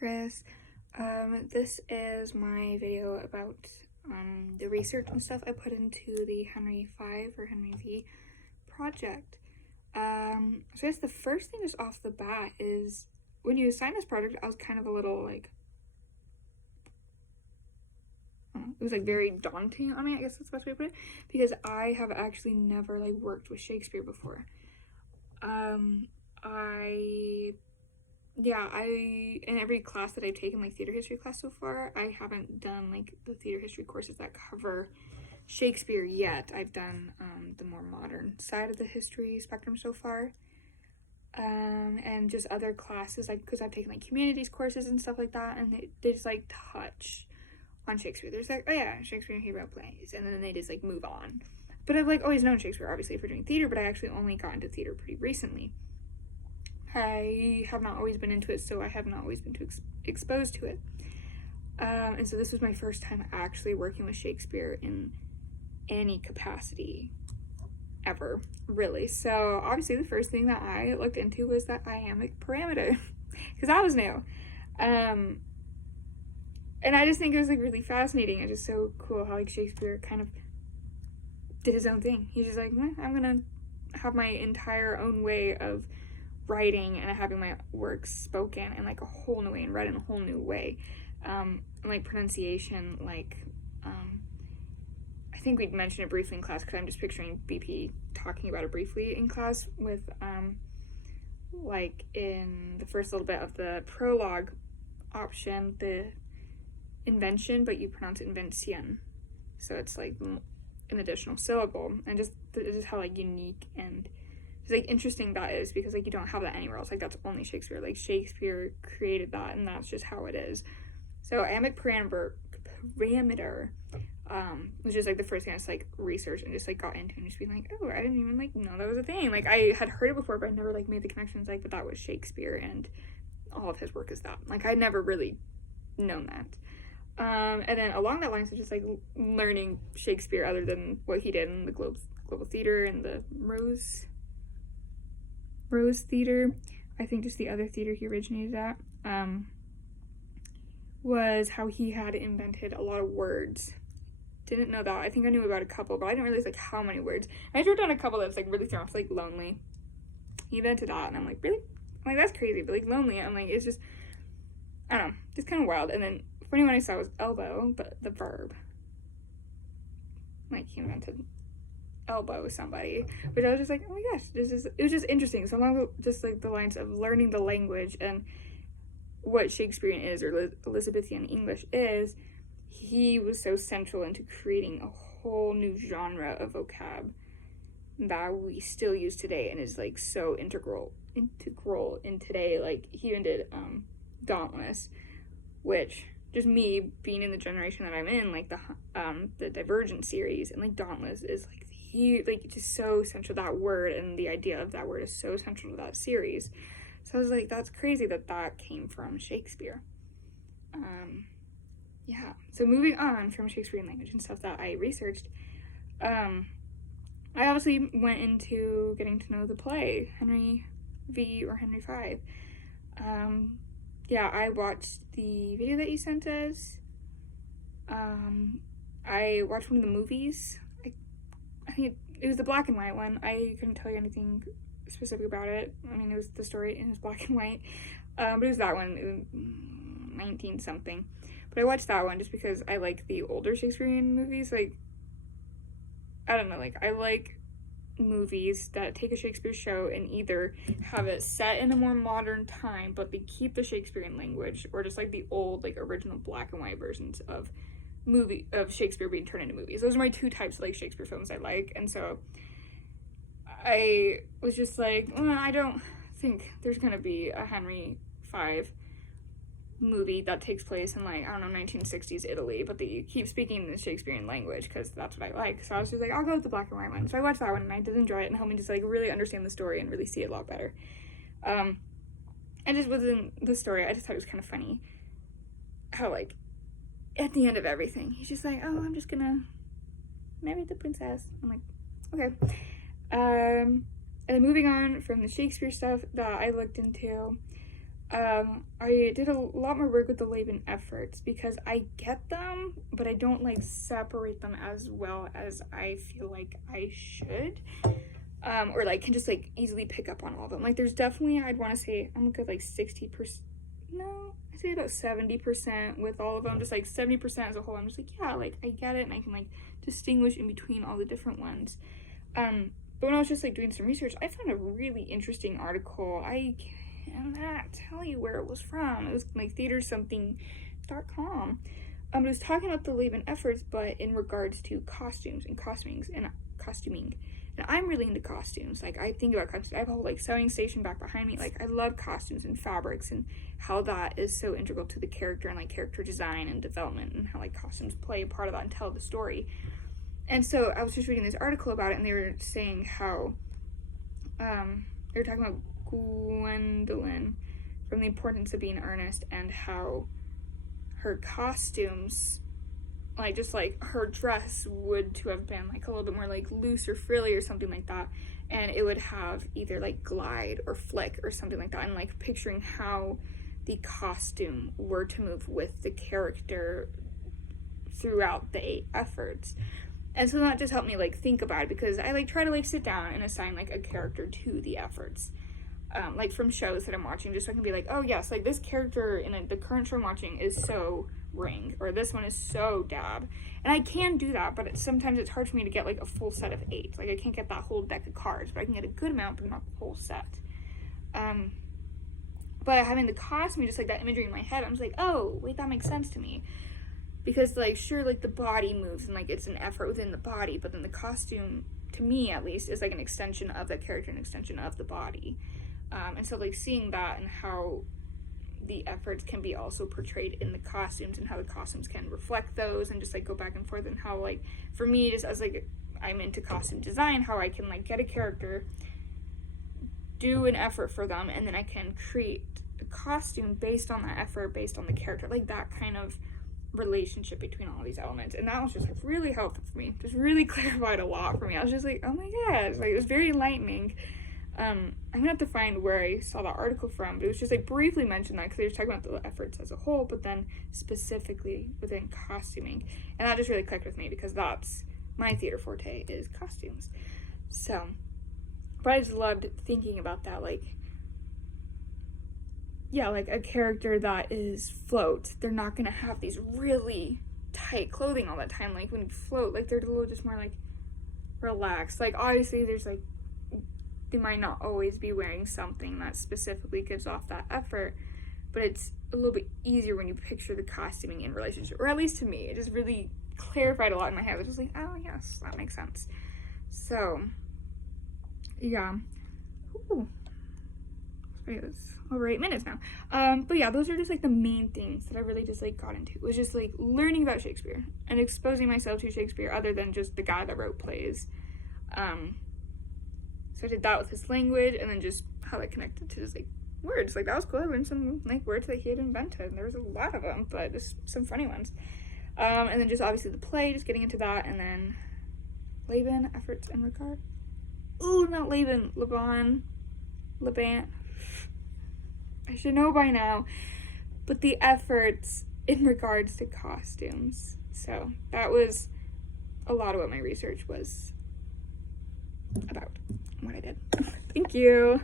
Chris. This is my video about the research and stuff I put into the Henry V or Henry V project. So I guess the first thing just off the bat is when you assign this project, I was kind of a little like, it was like very daunting on me, I guess that's the best way to put it, because I have actually never like worked with Shakespeare before. In every class that I've taken, like theater history class so far, I haven't done like the theater history courses that cover Shakespeare yet. I've done the more modern side of the history spectrum so far. And just other classes, like, because I've taken like humanities courses and stuff like that, and they just like touch on Shakespeare. There's like, oh yeah, Shakespeare and he wrote plays, and then they just like move on. But I've like always known Shakespeare, obviously, for doing theater, but I actually only got into theater pretty recently. I have not always been into it, so I have not always been exposed to it. And so this was my first time actually working with Shakespeare in any capacity ever, really. So obviously the first thing that I looked into was that iambic pentameter, because that was new. And I just think it was like really fascinating. It's just so cool how like Shakespeare kind of did his own thing. He's just like, I'm gonna have my entire own way of writing and having my works spoken in like a whole new way and read in a whole new way. Like pronunciation, like I think we'd mentioned it briefly in class because I'm just picturing BP talking about it briefly in class with like in the first little bit of the prologue option, the invention, but you pronounce it invention, so it's like an additional syllable, and just how like unique and like interesting that is, because like you don't have that anywhere else. Like that's only Shakespeare. Like Shakespeare created that, and that's just how it is. So iambic pentameter was just like the first thing I just like researched and just like got into, and just being like, oh, I didn't even like know that was a thing. Like I had heard it before, but I never like made the connections, like, but that was Shakespeare and all of his work is that. Like I'd never really known that. And then along that line, so just like learning Shakespeare other than what he did in the Global Theater and the Rose Theater, I think just the other theater he originated at, was how he had invented a lot of words. Didn't know that. I think I knew about a couple, but I didn't realize like how many words. I wrote down a couple that's like really thrown off, like lonely. He invented that, and I'm like, really? I'm like, that's crazy, but like lonely, I'm like, it's just, I don't know, just kind of wild. And then funny one I saw was elbow, but the verb. Like he invented elbow somebody, which I was just like, oh my gosh, it was just interesting. So along just like the lines of learning the language and what Shakespearean is, or Elizabethan English is, he was so central into creating a whole new genre of vocab that we still use today, and is like so integral in today. Like he even did Dauntless, which just me being in the generation that I'm in, like the Divergent series, and like Dauntless is like just so central. That word and the idea of that word is so central to that series. So I was like, that's crazy that came from Shakespeare. Yeah. So moving on from Shakespearean language and stuff that I researched, I obviously went into getting to know the play Henry V or Henry V. Yeah, I watched the video that you sent us. I watched one of the movies. I think it was the black and white one. I couldn't tell you anything specific about it. I mean, it was the story and it was black and white. But it was that one, it was 19 something. But I watched that one just because I like the older Shakespearean movies. Like, I don't know, like I like movies that take a Shakespeare show and either have it set in a more modern time, but they keep the Shakespearean language, or just like the old, like original black and white versions of Shakespeare being turned into movies. Those are my two types of like Shakespeare films I like. And so I was just like, well, I don't think there's gonna be a Henry V movie that takes place in like, I don't know, 1960s Italy, but they keep speaking the Shakespearean language because that's what I like. So I was just like, I'll go with the black and white one. So I watched that one and I did enjoy it, and helped me just like really understand the story and really see it a lot better. And just within the story, I just thought it was kind of funny how like at the end of everything, he's just like, oh, I'm just gonna marry the princess. I'm like, okay. And then moving on from the Shakespeare stuff that I looked into, I did a lot more work with the Laban efforts because I get them, but I don't like separate them as well as I feel like I should. Or like can just like easily pick up on all of them. Like there's definitely, I'd want to say I'm a good like 60%, no, I'd say about 70% with all of them, just like 70% as a whole. I'm just like, yeah, like I get it and I can like distinguish in between all the different ones. But when I was just like doing some research, I found a really interesting article. I cannot tell you where it was from. It was like theatersomething.com. It was talking about the Laban efforts, but in regards to costumes and costuming. And I'm really into costumes. Like I think about costumes. I have a whole like sewing station back behind me. Like I love costumes and fabrics and how that is so integral to the character and like character design and development and how like costumes play a part of that and tell the story. And so I was just reading this article about it, and they were saying how they were talking about Gwendolyn from The Importance of Being Earnest, and how her costumes, like just like her dress would to have been like a little bit more like loose or frilly or something like that, and it would have either like glide or flick or something like that, and like picturing how the costume were to move with the character throughout the efforts. And so that just helped me like think about it, because I like try to like sit down and assign like a character to the efforts, like from shows that I'm watching, just so I can be like, oh yes, like this character in the current show I'm watching is so Ring, or this one is so Dab. And I can do that, but sometimes it's hard for me to get like a full set of 8. Like I can't get that whole deck of cards, but I can get a good amount, but not the whole set. But having the costume, just like that imagery in my head, I'm just like, oh wait, that makes sense to me. Because like sure, like the body moves and like it's an effort within the body, but then the costume, to me at least, is like an extension of that character, an extension of the body. And so like seeing that and how the efforts can be also portrayed in the costumes, and how the costumes can reflect those, and just like go back and forth, and how like for me, just as like I'm into costume design, how I can like get a character, do an effort for them, and then I can create a costume based on that effort, based on the character, like that kind of relationship between all these elements. And that was just like really helpful for me, just really clarified a lot for me. I was just like, oh my gosh, like it was very enlightening. I'm gonna have to find where I saw that article from, but it was just like briefly mentioned that because they were talking about the efforts as a whole, but then specifically within costuming, and that just really clicked with me because that's my theater forte, is costumes. So, but I just loved thinking about that, like, yeah, like a character that is Float, they're not gonna have these really tight clothing all the time. Like when you Float, like they're a little just more like relaxed. Like obviously there's like, they might not always be wearing something that specifically gives off that effort, but it's a little bit easier when you picture the costuming in relationship, or at least to me, it just really clarified a lot in my head. I was just like, oh yes, that makes sense. So yeah. Ooh. It's over 8 minutes now. But yeah, those are just like the main things that I really just like got into. It was just like learning about Shakespeare and exposing myself to Shakespeare other than just the guy that wrote plays. So I did that with his language, and then just how that connected to just like words. Like that was cool. I learned some like words that he had invented. There was a lot of them, but just some funny ones. And then just obviously the play, just getting into that, and then Laban, efforts and regard. Ooh, not Laban, Laban. I should know by now. But the efforts in regards to costumes. So that was a lot of what my research was about, what I did. Thank you.